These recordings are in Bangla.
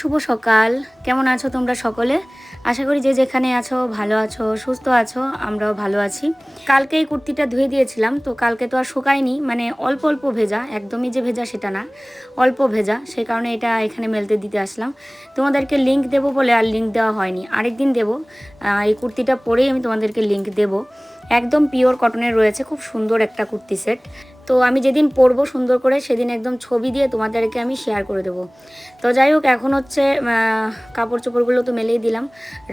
শুভ সকাল। কেমন আছো তোমরা সকলে? আশা করি যে যেখানে আছো ভালো আছো, সুস্থ আছো। আমরাও ভালো আছি। কালকে এই কুর্তিটা ধুয়ে দিয়েছিলাম, তো কালকে তো আর শুকায়নি, মানে অল্প অল্প ভেজা, একদমই যে ভেজা সেটা না, অল্প ভেজা। সেই কারণে এটা এখানে মেলতে দিতে আসলাম। তোমাদেরকে লিংক দেবো বলে আর লিংক দেওয়া হয়নি, আরেকদিন দেবো। এই কুর্তিটা পরেই আমি তোমাদেরকে লিংক দেবো। একদম পিওর কটনের রয়েছে, খুব সুন্দর একটা কুর্তি সেট। তো আমি যেদিন পরবো সুন্দর করে সেদিন একদম ছবি দিয়ে তোমাদেরকে আমি শেয়ার করে দেবো। তো যাই হোক, এখন হচ্ছে কাপড় চোপড়গুলো তো মেলেই দিলাম।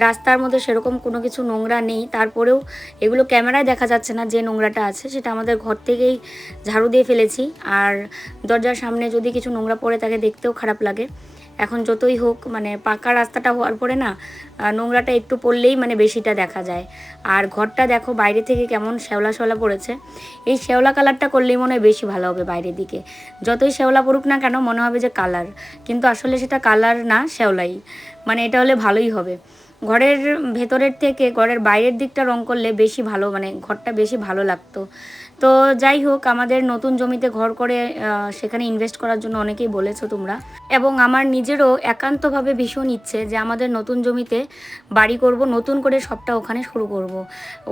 রাস্তার মধ্যে সেরকম কোনো কিছু নোংরা নেই, তারপরেও এগুলো ক্যামেরায় দেখা যাচ্ছে না, যে নোংরাটা আছে সেটা আমাদের ঘর থেকেই ঝাড়ু দিয়ে ফেলেছি। আর দরজার সামনে যদি কিছু নোংরা পড়ে তাকে দেখতেও খারাপ লাগে। এখন যতই হোক, মানে পাকা রাস্তাটা হওয়ার পরে না নোংরাটা একটু পড়লেই মানে বেশিটা দেখা যায়। আর ঘরটা দেখো বাইরে থেকে কেমন শ্যাওলা শ্যাওলা পড়েছে। এই শ্যাওলা কালারটা করলেই মনে হয় বেশি ভালো হবে বাইরের দিকে। যতই শ্যাওলা পড়ুক না কেন মনে হবে যে কালার, কিন্তু আসলে সেটা কালার না, শ্যাওলাই। মানে এটা হলে ভালোই হবে। ঘরের ভেতরের থেকে ঘরের বাইরের দিকটা রং করলে বেশি ভালো, মানে ঘরটা বেশি ভালো লাগতো। তো যাই হোক, আমাদের নতুন জমিতে ঘর করে সেখানে ইনভেস্ট করার জন্য অনেকেই বলেছো তোমরা, এবং আমার নিজেরও একান্তভাবে ভীষণ ইচ্ছে যে আমাদের নতুন জমিতে বাড়ি করব, নতুন করে সবটা ওখানে শুরু করব।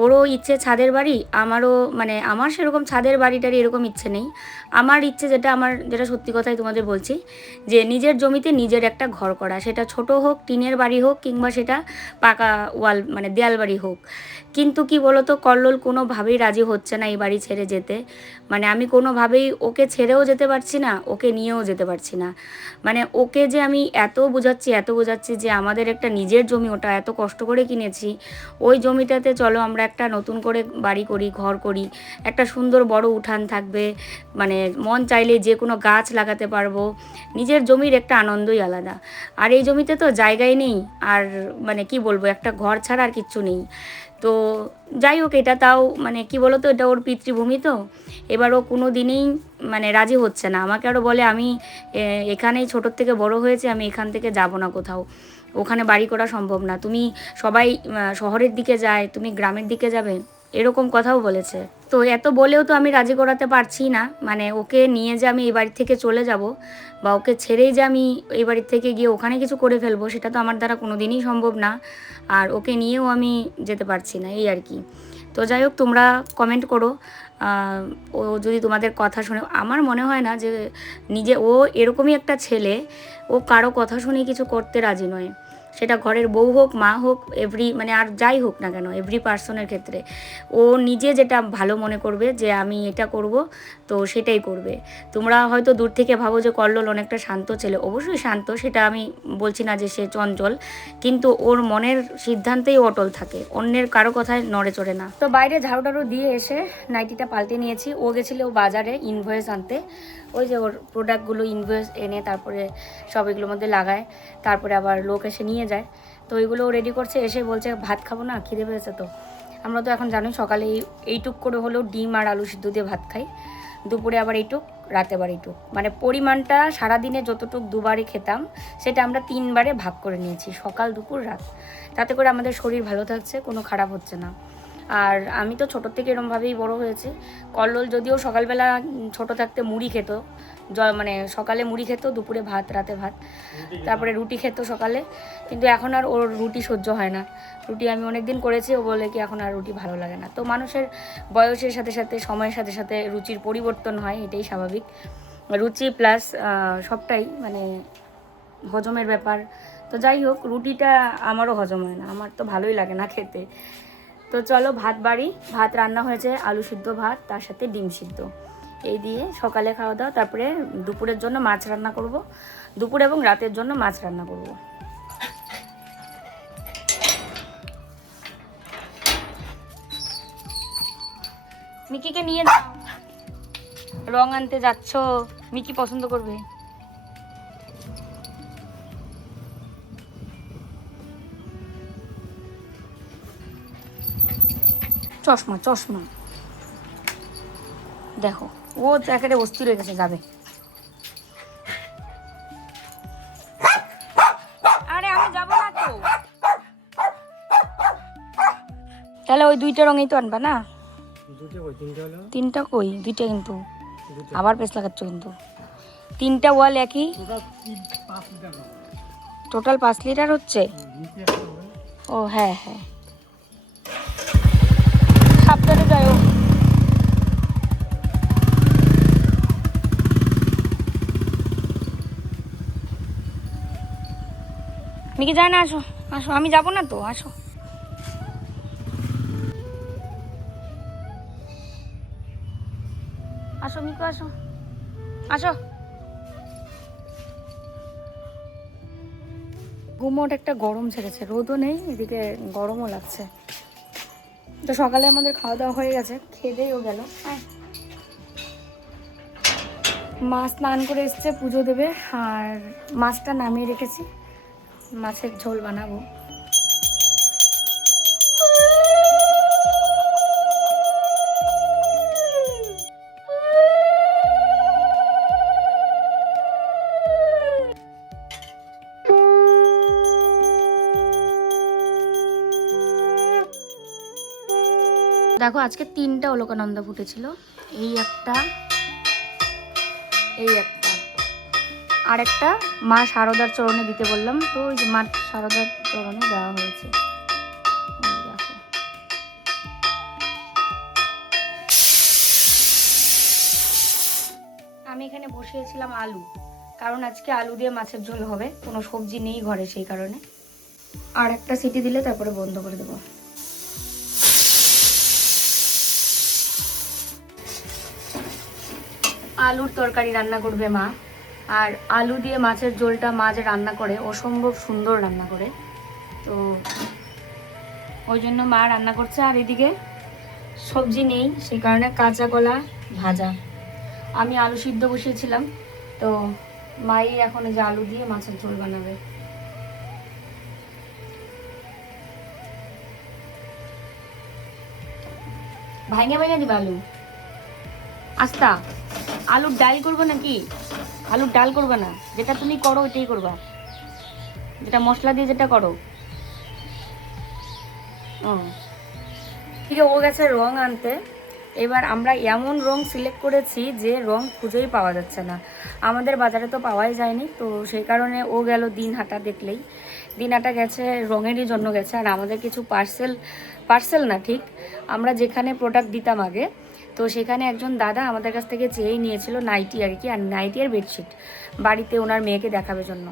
ওরও ইচ্ছে ছাদের বাড়ি, আমারও, মানে আমার সেরকম ছাদের বাড়িটারই এরকম ইচ্ছে নেই। আমার ইচ্ছে যেটা সত্যি কথাই তোমাদের বলছি, যে নিজের জমিতে নিজের একটা ঘর করা, সেটা ছোট হোক, টিনের বাড়ি হোক, কিংবা সেটা পাকা ওয়াল মানে দেয়াল বাড়ি হোক। কিন্তু কি বলতো, কল্লোল কোনোভাবেই রাজি হচ্ছে না এই বাড়ি ছেড়ে যেতে। মানে আমি কোনোভাবেই ওকে ছেড়েও যেতে পারছি না, ওকে নিয়েও যেতে পারছি না। মানে ওকে যে আমি এত বোঝাচ্ছি যে আমাদের একটা নিজের জমি, ওটা এত কষ্ট করে কিনেছি, ওই জমিটাতে চলো আমরা একটা নতুন করে বাড়ি করি, ঘর করি, একটা সুন্দর বড় উঠান থাকবে, মানে মন চাইলে যে কোনো গাছ লাগাতে পারবো। নিজের জমির একটা আনন্দই আলাদা। আর এই জমিতে তো জায়গাই নেই, আর মানে কি বলবো, একটা ঘর ছাড়া আর কিচ্ছু নেই। তো যাই হোক, এটা তাও মানে কি বলো তো, এটা ওর পিতৃভূমি, তো এবার ও কোনো দিনেই মানে রাজি হচ্ছে না। আমাকে আরও বলে আমি এখানেই ছোটোর থেকে বড় হয়েছে, আমি এখান থেকে যাব না কোথাও, ওখানে বাড়ি করা সম্ভব না। তুমি সবাই শহরের দিকে যায়, তুমি গ্রামের দিকে যাবে, এরকম কথাও বলেছে। তো এত বলেও তো আমি রাজি করাতে পারছি না। মানে ওকে নিয়ে যে আমি এই বাড়ি থেকে চলে যাব, বা ওকে ছেড়েই যে আমি এই বাড়ির থেকে গিয়ে ওখানে কিছু করে ফেলবো, সেটা তো আমার দ্বারা কোনো দিনই সম্ভব না। আর ওকে নিয়েও আমি যেতে পারছি না, এই আর কি। তো যাই হোক, তোমরা কমেন্ট করো। ও যদি তোমাদের কথা শুনে, আমার মনে হয় না যে ও এরকমই একটা ছেলে, ও কারো কথা শুনে কিছু করতে রাজি নয়। সেটা ঘরের বউ হোক, মা হোক, মানে আর যাই হোক না কেন, এভরি পার্সনের ক্ষেত্রে ও নিজে যেটা ভালো মনে করবে যে আমি এটা করব, তো সেটাই করবে। তোমরা হয়তো দূর থেকে ভাবো যে কল্লোল অনেকটা শান্ত ছেলে, অবশ্যই শান্ত, সেটা আমি বলছি না যে সে চঞ্চল, কিন্তু ওর মনের সিদ্ধান্তেই অটল থাকে, অন্যের কারো কথায় নড়ে চড়ে না। তো বাইরে ঝাড়ু টাড়ু দিয়ে এসে নাইটিটা পাল্টে নিয়েছি। ও গেছিল বাজারে ইনভয়েস আনতে, ওই যে ওর প্রোডাক্টগুলো ইনভয়েস এনে তারপরে সব এগুলোর মধ্যে লাগায়, তারপরে আবার লোক এসে নিয়ে যায়। তো ওইগুলো রেডি করছে, এসে বলছে ভাত খাবো না, খিদে পেয়েছে। তো আমরা তো এখন জানোই সকালে এইটুক করে হলেও ডিম আর আলু সিদ্ধ দিয়ে ভাত খাই, দুপুরে আবার এইটুক, রাতে আবার এইটুক। মানে পরিমাণটা সারাদিনে যতটুক দুবারে খেতাম সেটা আমরা 3 বারে ভাগ করে নিয়েছি, সকাল দুপুর রাত। তাতে করে আমাদের শরীর ভালো থাকছে, কোনো খারাপ হচ্ছে না। আর আমি তো ছোটোর থেকে এরমভাবেই বড় হয়েছি। কল্লোল যদিও সকালবেলা ছোট থাকতে মুড়ি খেত, মানে সকালে মুড়ি খেত, দুপুরে ভাত, রাতে ভাত, তারপরে রুটি খেত সকালে। কিন্তু এখন আর ওর রুটি সহ্য হয় না। রুটি আমি অনেক দিন করেছি, ও বলে কি এখন আর রুটি ভালো লাগে না। তো মানুষের বয়সের সাথে সাথে, সময়ের সাথে সাথে রুচির পরিবর্তন হয়, এটাই স্বাভাবিক। রুচি প্লাস সবটাই মানে হজমের ব্যাপার। তো যাই হোক, রুটিটা আমারও হজম হয় না, আমার তো ভালোই লাগে না খেতে। তো চলো ভাত বাড়ি। ভাত রান্না হয়েছে, আলু সিদ্ধ ভাত, তার সাথে ডিম সিদ্ধ, এই দিয়ে সকালে খাওয়া দাওয়া। তারপরে দুপুরের জন্য মাছ রান্না করব, দুপুর এবং রাতের জন্য মাছ রান্না করব। মিকিকে নিয়ে যাও, রং আনতে যাচ্ছ, মিকি পছন্দ করবে। চশমা চশমা দেখো, ও জ্যাকেটে অস্থির হয়ে গেছে, যাবে। আরে আমি যাব না তো, তাহলে ওই 2টা রঙই তো আনবা না? 3টা কই? 2টা কিন্তু, আবার পেছ লাগাচ্ছ কিন্তু। 3টা ওয়াল একই, টোটাল 5 লিটার হচ্ছে। ও হ্যাঁ হ্যাঁ, সাবধানে যাও। মিকি যায় না, আসো আসো, আমি যাবো না তো, আসো। আসো মিকু, আসো আসো। গুমোট একটা গরম ছেড়েছে, রোদও নেই, এদিকে গরমও লাগছে। তো সকালে আমাদের খাওয়া দাওয়া হয়ে গেছে, খেয়েও গেল। মা স্নান করে এসছে, পুজো দেবে, আর মাছটা নামিয়ে রেখেছি, মাছের ঝোল বানাবো। দেখো আজকে 3টা অলকানন্দা ফুটেছিল, এই একটা, এই একটা, আর একটা মা শারদার চরণে দিতে বললাম, তো ওই যে মা শারদার চরণে দেওয়া হয়েছে। আমি এখানে বসিয়েছিলাম আলু, কারণ আজকে আলু দিয়ে মাছের ঝোল হবে, কোনো সবজি নেই ঘরে সেই কারণে। আর একটা সিটি দিলে তারপরে বন্ধ করে দেবো। আলুর তরকারি রান্না করবে মা, আর আলু দিয়ে মাছের ঝোলটা মা যে রান্না করে অসম্ভব সুন্দর রান্না করে, তো ওই জন্য মা রান্না করছে। আর এদিকে সবজি নেই সেই কারণে কাঁচা কলা ভাজা, আমি আলু সিদ্ধ বসিয়েছিলাম, তো মাই এখন যে আলু দিয়ে মাছের ঝোল বানাবে। ভাঙে ভাঙে দিবে আলু, আস্তা। আলুর ডাল করবো নাকি? আলুর ডাল করবে না, যেটা তুমি করো ওইটাই করবা, যেটা মশলা দিয়ে যেটা করো। ঠিক আছে, ও গেছে রং আনতে। এবার আমরা এমন রং সিলেক্ট করেছি যে রং খুঁজেই পাওয়া যাচ্ছে না, আমাদের বাজারে তো পাওয়াই যায়নি, তো সেই কারণে ও গেল দিনহাটা। দেখলেই দিনহাটা গেছে, রঙেরই জন্য গেছে। আর আমাদের কিছু পার্সেল না ঠিক, আমরা যেখানে প্রোডাক্ট দিতাম আগে, তো সেখানে একজন দাদা আমাদের কাছ থেকে চেয়েই নিয়েছিল নাইটি আর কি, আর নাইটি আর বেডশিট বাড়িতে ওনার মেয়েকে দেখাবে জন্য।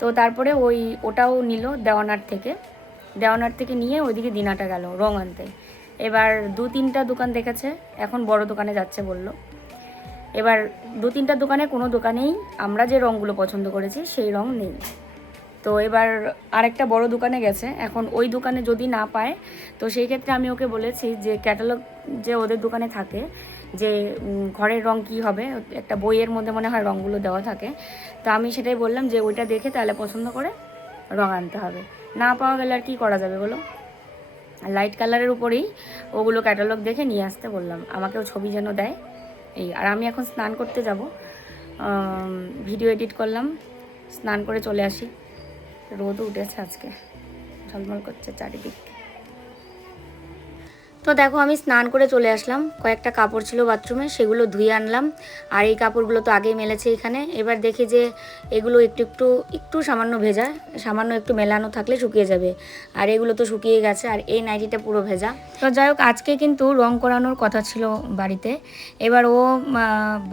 তো তারপরে ওটাও নিল দেওয়ানার থেকে নিয়ে ওইদিকে দিনহাটা গেল রং আনতে। এবার 2-3টা দোকান দেখেছে, এখন বড় দোকানে যাচ্ছে বলল। এবার 2-3টা দোকানে কোনো দোকানেই আমরা যে রঙগুলো পছন্দ করেছি সেই রঙ নেই। তো এবার আরেকটা বড় দোকানে গেছে, এখন ওই দোকানে যদি না পায়, তো সেই ক্ষেত্রে আমি ওকে বলেছি যে ক্যাটালগ যে ওদের দোকানে থাকে, যে ঘরের রং কি হবে, একটা বইয়ের মধ্যে মনে হয় রঙগুলো দেওয়া থাকে, তো আমি সেটাই বললাম যে ওইটা দেখে তাহলে পছন্দ করে রং আনতে হবে। না পাওয়া গেলে আর কী করা যাবে বলো, লাইট কালারের উপরেই ওগুলো ক্যাটালগ দেখে নিয়ে আসতে বললাম, আমাকেও ছবি যেন দেয় এই। আর আমি এখন স্নান করতে যাব, ভিডিও এডিট করলাম, স্নান করে চলে আসি। রোদও উঠেছে আজকে, ঝলমল করছে চারিদিক। তো দেখো আমি স্নান করে চলে আসলাম, কয়েকটা কাপড় ছিল বাথরুমে, সেগুলো ধুয়ে আনলাম। আর এই কাপড়গুলো তো আগেই মেলেছে এখানে। এবার দেখি যে এগুলো একটু সামান্য ভেজা, সামান্য একটু মেলানো থাকলে শুকিয়ে যাবে, আর এগুলো তো শুকিয়ে গেছে। আর এই নাইটিটা পুরো ভেজা। তো যাই হোক, আজকে কিন্তু রং করানোর কথা ছিল বাড়িতে। এবার ও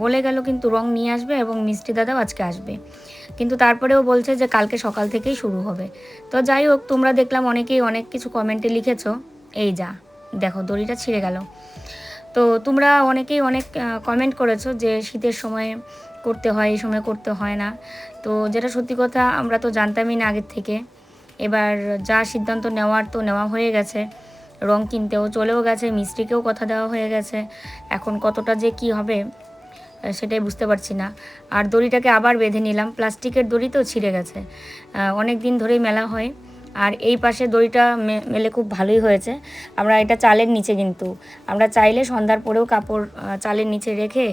বলে গেল কিন্তু রং নিয়ে আসবে, এবং মিষ্টি দাদাও আজকে আসবে, কিন্তু তারপরেও বলছে যে কালকে সকাল থেকেই শুরু হবে। তো যাই হোক, তোমরা দেখলাম অনেকেই অনেক কিছু কমেন্টে লিখেছো। এই যা দেখো দড়িটা ছিঁড়ে গেল। তো তোমরা অনেকেই অনেক কমেন্ট করেছো যে শীতের সময় করতে হয়, এই সময় করতে হয় না। তো যেটা সত্যি কথা, আমরা তো জানতামই না আগের থেকে। এবার যা সিদ্ধান্ত নেওয়ার তো নেওয়া হয়ে গেছে, রং কিনতেও চলেও গেছে, মিস্ত্রিকেও কথা দেওয়া হয়ে গেছে। এখন কতটা যে কি হবে সেটাই বুঝতে পারছি না। আর দড়িটাকে আবার বেঁধে নিলাম, প্লাস্টিকের দড়ি তো ছিঁড়ে গেছে, অনেক দিন ধরেই মেলা হয়। আর এই পাশে দড়িটা মেলে খুব ভালোই হয়েছে। আমরা এটা চালের নিচে, কিন্তু আমরা চাইলে সন্ধ্যার পরেও কাপড় চালের নিচে রেখে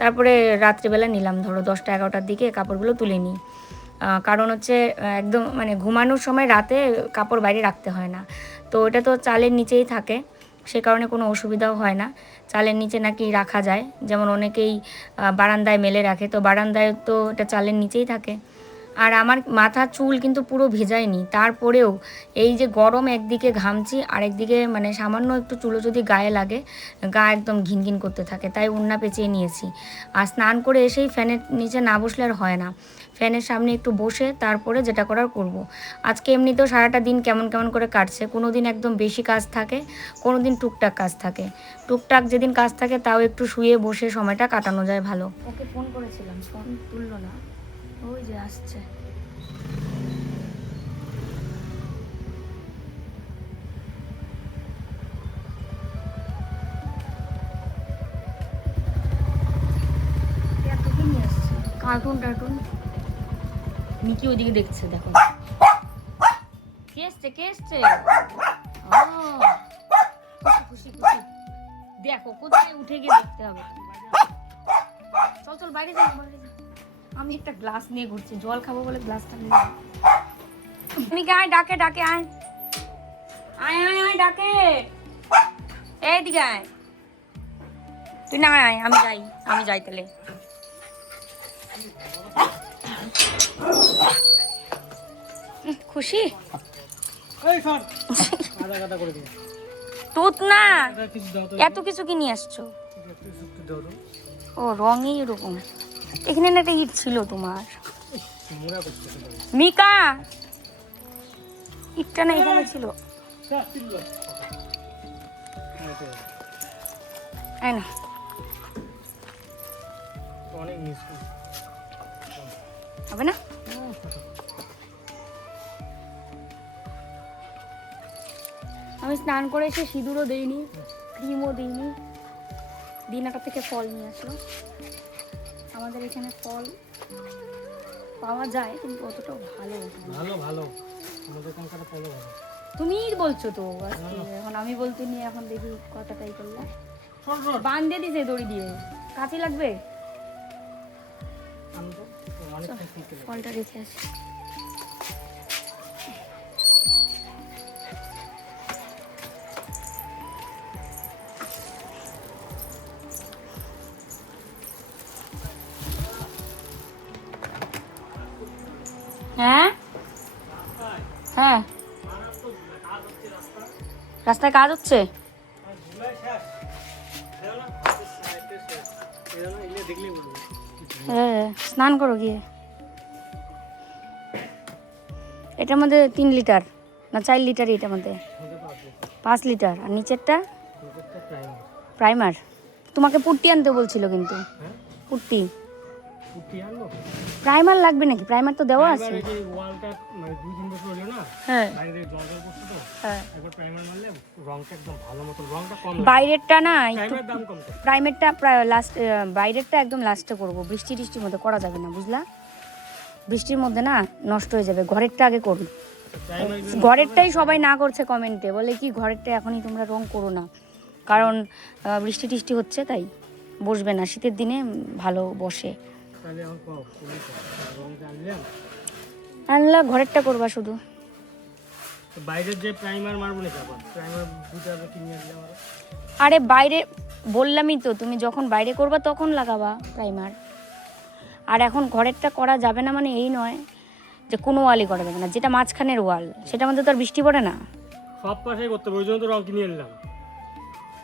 তারপরে রাত্রিবেলা নিলাম, ধরো 10টা-11টার দিকে কাপড়গুলো তুলে নিই। কারণ হচ্ছে একদম মানে ঘুমানোর সময় রাতে কাপড় বাইরে রাখতে হয় না, তো ওটা তো চালের নিচেই থাকে, সে কারণে কোনো অসুবিধাও হয় না। চালের নিচে নাকি রাখা যায়, যেমন অনেকেই বারান্দায় মেলে রাখে, তো বারান্দায় তো এটা চালের নিচেই থাকে, আর আমার মাথার চুল কিন্তু পুরো ভেজায়নি, তারপরেও এই যে গরম একদিকে ঘামছি আর একদিকে মানে সামান্য একটু চুলো যদি গায়ে লাগে গা একদম ঘিনঘিন করতে থাকে, তাই ওড়না পেঁচিয়ে নিয়েছি। আর স্নান করে এসেই ফ্যানের নিচে না বসলে আর হয় না, ফ্যানের সামনে একটু বসে তারপরে যেটা করার করব। আজকে এমনিতেও সারাটা দিন কেমন কেমন করে কাটছে, কোনো দিন একদম বেশি কাজ থাকে, কোনো দিন টুকটাক কাজ থাকে। টুকটাক যেদিন কাজ থাকে তাও একটু শুয়ে বসে সময়টা কাটানো যায় ভালো। ওকে ফোন করেছিলাম, ফোন তুললো না, ওই যে আসছে। কার্টুন টার্টুন মিকি ওইদিকে দেখছে, দেখো কে এসছে কে এসছে। খুশি খুশি, দেখো কোথায় উঠে গিয়ে দেখতে হবে। চল চল বাইরে যাই, বাইরে যাই। আমি একটা গ্লাস নিয়ে ঘুরছি, জল খাবো বলে গ্লাসটা নিয়ে। মিকি আয়, ডাকে ডাকে আয়, আয় আয় আয় ডাকে, এইদিকে আয়। তুই না আয়, আমি যাই তাহলে। খুশি তুত না, এত কিছু কি নিয়ে আসছো? ও রঙই এরকম। এখানে না একটা ইট ছিল তোমার, মিকা ইটটা না এখানে ছিল। না হবে না, আমি স্নান করে এসে সিঁদুরও দিইনি, ক্রিমও দিইনি। দিনাটা থেকে ফল নিয়ে আসলো। আমাদের এখানে ফল পাওয়া যায় কিন্তু অতটাও ভালো ভালো তুমি বলছো তো, এখন আমি বলতে নিয়ে এখন দেখি কথাটাই করলে। বান্ধে দিছে দড়ি দিয়ে, কাছে লাগবে। ফলটা রেখে আসি। হ্যাঁ হ্যাঁ, রাস্তায় কাজ হচ্ছে। হ্যাঁ স্নান করো গিয়ে। এটার মধ্যে 3 লিটার না 4 লিটার, এটার মধ্যে 5 লিটার। আর নিচেরটা প্রাইমার। তোমাকে পুট্টি আনতে বলছিল কিন্তু, পুট্টি প্রাইমার লাগবে নাকি? প্রাইমার তো দেওয়া আছে। হ্যাঁ বাইরেরটা না একটু, প্রাইমারটা লাস্ট, বাইরেরটা একদম লাস্টে করবো। বৃষ্টি টিষ্টির মধ্যে করা যাবে না, বুঝলা? বৃষ্টির মধ্যে না নষ্ট হয়ে যাবে। ঘরেরটা আগে করুন। ঘরেরটাই সবাই না করছে কমেন্টে, বলে কি ঘরেরটা এখনই তোমরা রং করো না, কারণ বৃষ্টি টিষ্টি হচ্ছে তাই বসবে না। শীতের দিনে ভালো বসে। আল্লাহ ঘরেরটা করবা শুধু। বাইরের যে প্রাইমার মারবো না, প্রাইমার দুটো কিনে আনলে আমরা। আরে বাইরে বললামই তো, তুমি যখন বাইরে করবা তখন লাগাবা প্রাইমার। আর এখন ঘরেরটা করা যাবে না মানে এই নয় যে কোনো ওয়ালই করা যাবে না, যেটা মাঝখানের ওয়াল সেটার মধ্যে তো আর বৃষ্টি পড়ে না। সব পাশেই করতে হবে, ওই জন্য তো রং কিনে আনলাম।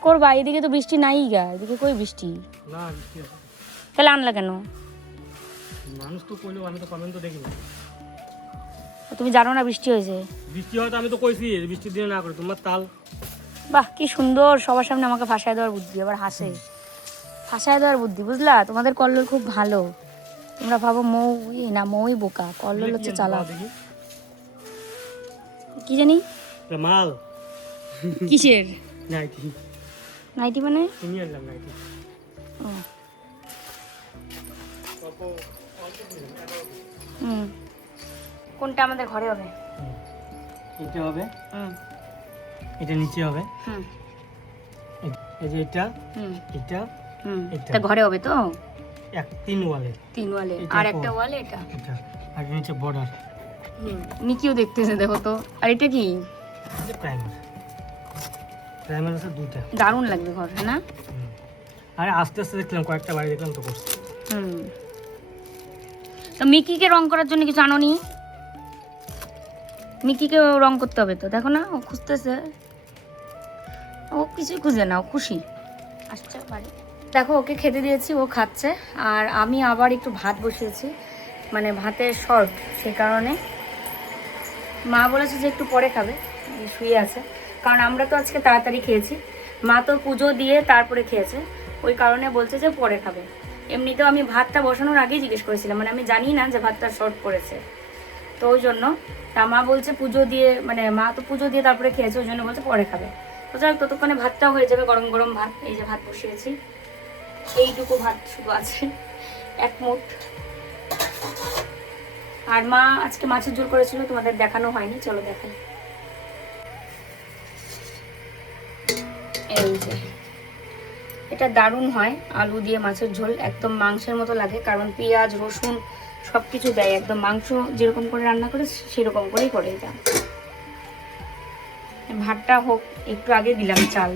করবা, এদিকে তো বৃষ্টি নাই গা, এদিকে কই বৃষ্টি? না বৃষ্টি আছে। তাহলে আনলা কেন? মানুষ তো কইলো, আমি তো কমেন্ট তো দেখি না। তুমি জানো না বৃষ্টি হয়েছে? বৃষ্টি হয়তো আমি তো কইছি বৃষ্টির দিনে না করে, তোমার তাল। বাহ কি সুন্দর, সবার সামনে আমাকে ফাঁসায় দেওয়ার বুদ্ধি, আবার হাসে। ফাঁসায় দেওয়ার বুদ্ধি, বুঝলা? তোমাদের কল্লোল খুব ভালো। তোমরা ভাবো মৌ না, মৌই বোকা, কল্লোল হচ্ছে চালাক। কি জানি মাল কিসের নাইটি? নাইটি মানে কিনে আনলাম নাইটি। ও হুম, কোনটা আমাদের ঘরে হবে? এটা হবে, এটা নিচে হবে, এই যে এটা, এটা, এটা ঘরে হবে তো? 3 ওয়ালে, 3 ওয়ালে, আর একটা ওয়ালে এটা, এটা আর নিচে বর্ডার। মিকিও দেখতেছে, দেখো তো। আর এটা কি? এটা প্রাইমার। প্রাইমার আছে 2টা। দারুণ লাগবে ঘর, না? আরে আস্তে আস্তে দেখলাম, কয়েকটা বাড়ি দেখলাম তো করছে। তো মিকিকে রং করার জন্য কিছু আনোনি? মিকিকে রং করতে হবে তো, দেখো না ও খুঁজতেছে, ও কিছুই খুঁজে না, ও খুশি আসছে বাড়ি। দেখো ওকে খেতে দিয়েছি, ও খাচ্ছে, আর আমি আবার একটু ভাত বসিয়েছি, মানে ভাতের শর্ট, সেই কারণে মা বলেছে যে একটু পরে খাবে, শুয়ে আছে, কারণ আমরা তো আজকে তাড়াতাড়ি খেয়েছি, মা তো পুজো দিয়ে তারপরে খেয়েছে, ওই কারণে বলছে যে পরে খাবে। এমনিতেও আমি ভাতটা বসানোর আগেই জিজ্ঞেস করেছিলাম, মানে আমি জানি না যে ভাতটা শর্ট পড়েছে, তো ওই জন্য তা মা বলছে পুজো দিয়ে, মানে মা তো পুজো দিয়ে তারপরে খেয়েছে, ওই জন্য বলছে পরে খাবে। তো যাক ততক্ষণে ভাতটাও হয়ে যাবে, গরম গরম ভাত। এই যে ভাত বসিয়েছি, এইটুকু ভাত শুধু আছে, এক মুঠ। আর মা আজকে মাছের ঝোল করেছিল, তোমাদের দেখানো হয়নি, চলো দেখাই। এই যে এটা দারুণ হয়, আলু দিয়ে মাছের ঝোল, একদম মাংসের মতো লাগে, কারণ পেঁয়াজ রসুন সব কিছু দেয়, একদম মাংস যেরকম করে রান্না করে সেরকম করেই করে এটা। ভাতটা হোক, একটু আগে দিলাম চাল।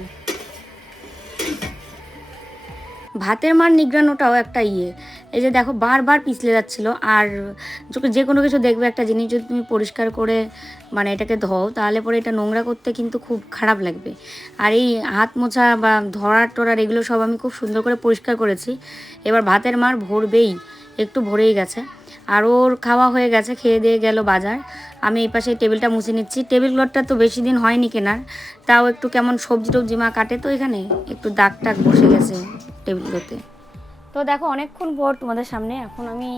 ভাতের মান নিগড়ানোটাও একটা এই যে দেখো বারবার পিছলে যাচ্ছিলো, আর যে কোনো কিছু দেখবে একটা জিনিস যদি তুমি পরিষ্কার করে মানে এটাকে ধোও, তাহলে পরে এটা নোংরা করতে কিন্তু খুব খারাপ লাগবে। আর এই হাত মোছা বা ধরার টরার এগুলো সব আমি খুব সুন্দর করে পরিষ্কার করেছি। এবার ভাতের মার ভরবেই, একটু ভরেই গেছে। আর ওর খাওয়া হয়ে গেছে, খেয়ে দিয়ে গেল বাজার। আমি এই পাশে টেবিলটা মুছে নিচ্ছি। টেবিল ক্লথটা তো বেশি দিন হয়নি কেনার, তাও একটু কেমন সবজি টবজি মা কাটে, তো এখানে একটু দাগ টাগ বসে গেছে টেবিলগুলোতে। তো দেখো অনেকক্ষণ পর তোমাদের সামনে, এখন আমি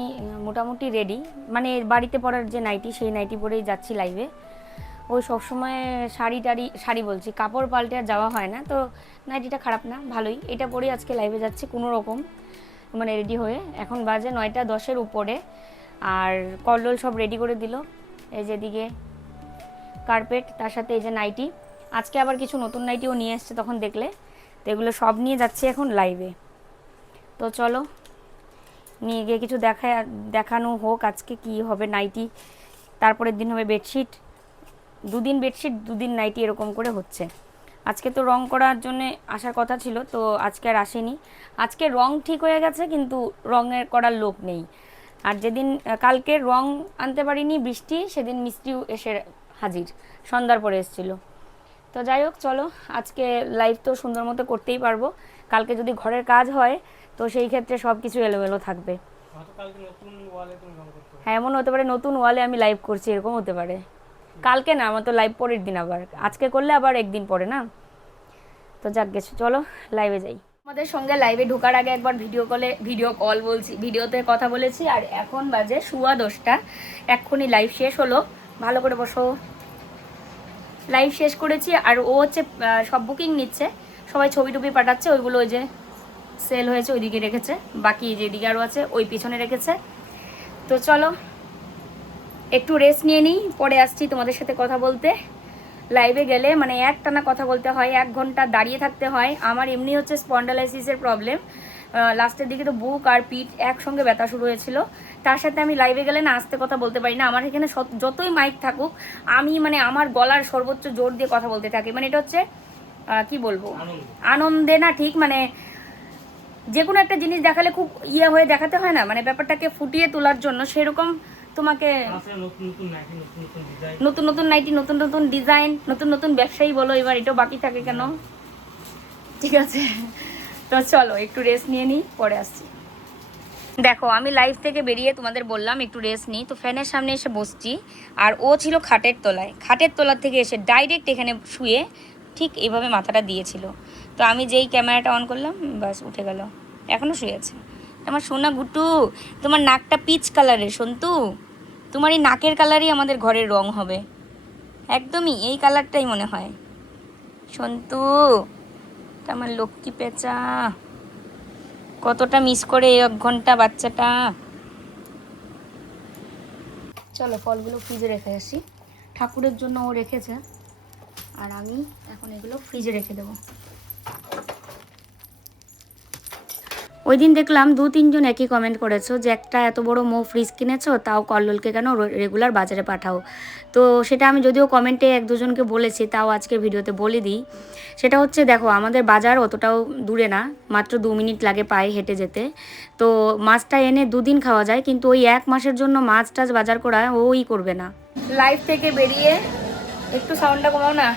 মোটামুটি রেডি, মানে বাড়িতে পরার যে নাইটি, সেই নাইটি পরেই যাচ্ছি লাইভে। ওই সবসময় শাড়ি বলছি, কাপড় পাল্টে আর যাওয়া হয় না, তো নাইটিটা খারাপ না, ভালোই। এটা পরেই আজকে লাইভে যাচ্ছি কোনো রকম, মানে রেডি হয়ে। এখন বাজে 9:10 উপরে, আর কল্লোল সব রেডি করে দিল। এই যেদিকে কার্পেট, তার সাথে এই যে নাইটি, আজকে আবার কিছু নতুন নাইটিও নিয়ে এসছে, তখন দেখলে। তো এগুলো সব নিয়ে যাচ্ছি এখন লাইভে। তো চলো নিয়ে গিয়ে কিছু দেখানো হোক আজকে কি হবে। নাইটি, তারপরের দিন হবে বেডশিট, দুদিন বেডশিট দুদিন নাইটি, এরকম করে হচ্ছে। আজকে তো রং করার জন্য আসার কথা ছিল, তো আজকে আর আসেনি। আজকে রং ঠিক হয়ে গেছে, কিন্তু রঙের করার লোক নেই। আর যেদিন কালকে রং আনতে পারিনি, বৃষ্টি, সেদিন মিস্ত্রিও এসে হাজির, সন্ধ্যার পরে এসেছিলো। তো যাই হোক চলো, আজকে লাইভ তো সুন্দর মতো করতেই পারবো। কালকে যদি ঘরের কাজ হয়, তো সেই ক্ষেত্রে সব কিছু এলোমেলো থাকবে। হ্যাঁ, এমন হতে পারে নতুন ওয়ালে আমি লাইভ করছি, এরকম হতে পারে। কালকে না, আমার তো লাইভ পরের দিন, আবার আজকে করলে আবার একদিন পরে না। তো যাক গেছে, চলো লাইভে যাই। আমাদের সঙ্গে লাইভে ঢোকার আগে একবার ভিডিও কল বলছি, ভিডিওতে কথা বলেছি। আর এখন বাজে 10:15, এক্ষুনি লাইভ শেষ হলো। ভালো করে বসো। লাইভ শেষ করেছি, আর ও হচ্ছে সব বুকিং নিচ্ছে, সবাই ছবি টবি পাঠাচ্ছে, ওইগুলো ওই যে সেল হয়েছে ওইদিকে রেখেছে, বাকি যেদিকে আরও আছে ওই পিছনে রেখেছে। তো চলো একটু রেস্ট নিয়ে নিই, পরে আসছি তোমাদের সাথে কথা বলতে। লাইভে গেলে মানে একটানা কথা বলতে হয়, 1 ঘন্টা দাঁড়িয়ে থাকতে হয়। আমার এমনি হচ্ছে স্পন্ডালাইসিসের প্রবলেম, লাস্টের দিকে তো বুক আর পিঠ একসঙ্গে ব্যথা শুরু হয়েছিল। তার সাথে আমি লাইভে গেলে না আস্তে কথা বলতে পারি না। আমার এখানে যতই মাইক থাকুক, আমি মানে আমার গলার সর্বোচ্চ জোর দিয়ে কথা বলতে থাকি। মানে এটা হচ্ছে কি বলবো, আনন্দে না ঠিক, মানে যে কোনো একটা জিনিস দেখালে খুব হয়ে দেখাতে হয় না, মানে ব্যাপারটাকে ফুটিয়ে তোলার জন্য, সেরকম তোমাকে নতুন নতুন নাইটি, নতুন নতুন ডিজাইন, নতুন নতুন ব্যবসায়ী বলো, এবার এটাও বাকি থাকে কেন। ঠিক আছে, তো চলো একটু রেস্ট নিয়ে নিই, পরে আসছি। দেখো আমি লাইভ থেকে বেরিয়ে তোমাদের বললাম একটু রেস্ট নিই, তো ফ্যানের সামনে এসে বসছি। আর ও ছিল খাটের তলায়, খাটের তলার থেকে এসে ডাইরেক্ট এখানে শুয়ে ঠিক এইভাবে মাথাটা দিয়েছিল। তো আমি যেই ক্যামেরাটা অন করলাম, বাস উঠে গেল, এখনও শুয়ে আছে। আমার সোনা গুটু, তোমার নাকটা পিচ কালারের, সন্তু, তোমার এই নাকের কালারই আমাদের ঘরের রং হবে, একদমই এই কালারটাই মনে হয়। সন্তু, আমার লক্ষ্মী পেঁচা, কতটা মিস করে 1 ঘন্টা বাচ্চাটা। চলো ফলগুলো ফ্রিজে রেখে আসি, ঠাকুরের জন্য ও রেখেছে, আর আমি এখন এগুলো ফ্রিজে রেখে দেবো। ওই দিন দেখলাম 2-3 জন একই কমেন্ট করেছো যে একটা এত বড় মৌ ফ্রিজ কিনেছো, তাও কল্লোলকে কেন রেগুলার বাজারে পাঠাও। তো সেটা আমি যদিও কমেন্টে 1-2 জনকে বলেছি, তাও আজকে ভিডিওতে বলে দিই। সেটা হচ্ছে দেখো, আমাদের বাজার অতটাও দূরে না, মাত্র 2 মিনিট লাগে পায়ে হেঁটে যেতে। তো মাছটা এনে 2 দিন খাওয়া যায়, কিন্তু ওই 1 মাসের জন্য মাছ টাছ বাজার করা ওই করবে না। লাইফ থেকে বেরিয়ে, একটু সাউন্ডটা কমাও না।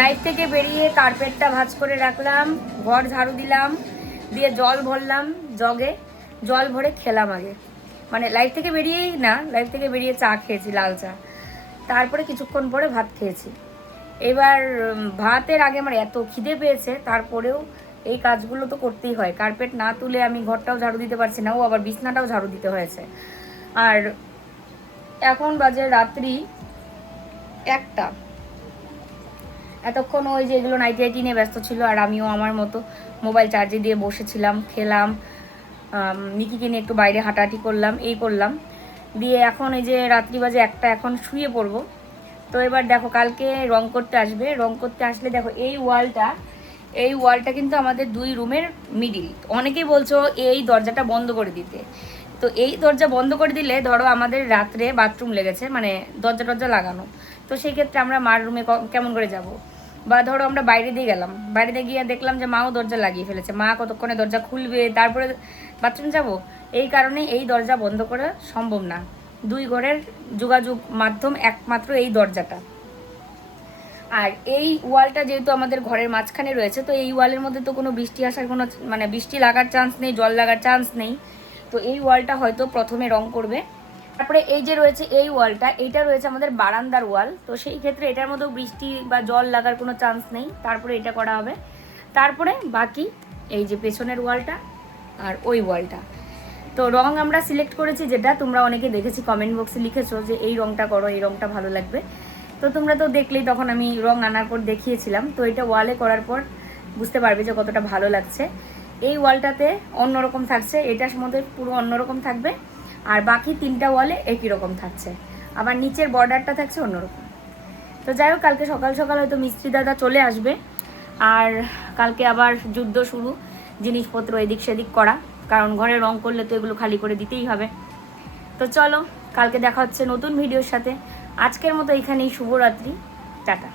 লাইফ থেকে বেরিয়ে কার্পেটটা ভাঁজ করে রাখলাম, ঘর ঝাড়ু দিলাম, দিয়ে জল ভরলাম জগে, জল ভরে খেলাম আগে। মানে লাইফ থেকে বেরিয়েই না, লাইফ থেকে বেরিয়ে চা খেয়েছি, লাল চা। তারপরে কিছুক্ষণ পরে ভাত খেয়েছি। এবার ভাতের আগে আমার এত খিদে পেয়েছে, তারপরেও এই কাজগুলো তো করতেই হয়। কার্পেট না তুলে আমি ঘরটাও ঝাড়ু দিতে পারছি না, ও আবার বিছনাটাও ঝাড়ু দিতে হয়েছে। আর এখন বাজে রাত্রি 1টা। এতক্ষণ ওই যে এগুলো নাইটি আইটি নিয়ে ব্যস্ত ছিল, আর আমিও আমার মতো মোবাইল চার্জে দিয়ে বসেছিলাম, খেলাম, নিকিকে নিয়ে একটু বাইরে হাঁটাহাঁটি করলাম, এই করলাম। দিয়ে এখন এই যে রাত্রি বাজে 1টা, এখন শুয়ে পড়বো। তো এবার দেখো, কালকে রং করতে আসবে। রং করতে আসলে দেখো, এই ওয়ালটা কিন্তু আমাদের 2 রুমের মিডিল। অনেকেই বলছো এই দরজাটা বন্ধ করে দিতে। তো এই দরজা বন্ধ করে দিলে ধরো আমাদের রাত্রে বাথরুম লেগেছে, মানে দরজা লাগানো, তো সেই ক্ষেত্রে আমরা মার রুমে কেমন করে যাব? বা ধরো আমরা বাইরে দিয়ে গেলাম, বাইরে দিয়ে গিয়ে দেখলাম যে মাও দরজা লাগিয়ে ফেলেছে, মা কতক্ষণে দরজা খুলবে, তারপরে বাথরুম যাব। এই কারণে এই দরজা বন্ধ করা সম্ভব না। 2 ঘরের যোগাযোগ মাধ্যম একমাত্র এই দরজাটা। আর এই ওয়ালটা যেহেতু আমাদের ঘরের মাঝখানে রয়েছে, তো এই ওয়ালের মধ্যে তো কোনো বৃষ্টি আসার কোনো, মানে বৃষ্টি লাগার চান্স নেই, জল লাগার চান্স নেই। তো এই ওয়ালটা হয়তো প্রথমে রং করবে। তারপরে এই যে রয়েছে এই ওয়ালটা, এইটা রয়েছে আমাদের বারান্দার ওয়াল। তো সেই ক্ষেত্রে এটার মধ্যেও বৃষ্টি বা জল লাগার কোনো চান্স নেই। তারপরে এটা করা হবে। তারপরে বাকি এই যে পেছনের ওয়ালটা আর ওই ওয়ালটা। তো রং আমরা সিলেক্ট করেছি, যেটা তোমরা অনেকে দেখেছি কমেন্ট বক্সে লিখেছো যে এই রংটা করো, এই রংটা ভালো লাগবে। তো তোমরা তো দেখলেই, তখন আমি রং আনার পর দেখিয়েছিলাম। তো এটা ওয়ালে করার পর বুঝতে পারবে যে কতটা ভালো লাগছে। এই ওয়ালটাতে অন্যরকম থাকছে, এটার মধ্যে পুরো অন্যরকম থাকবে, আর বাকি 3টা ওয়ালে একই রকম থাকছে। আবার নিচের বর্ডারটা থাকছে অন্যরকম। তো যাই হোক, কালকে সকাল সকাল হয়তো মিস্ত্রি দাদা চলে আসবে। আর কালকে আবার যুদ্ধ শুরু, জিনিসপত্র এদিক সেদিক করা, কারণ ঘরে রং করলে তো এগুলো খালি করে দিতেই হবে। তো চলো, কালকে দেখা হচ্ছে নতুন ভিডিওর সাথে। আজকের মতো এখানেই, শুভরাত্রি, টাটা।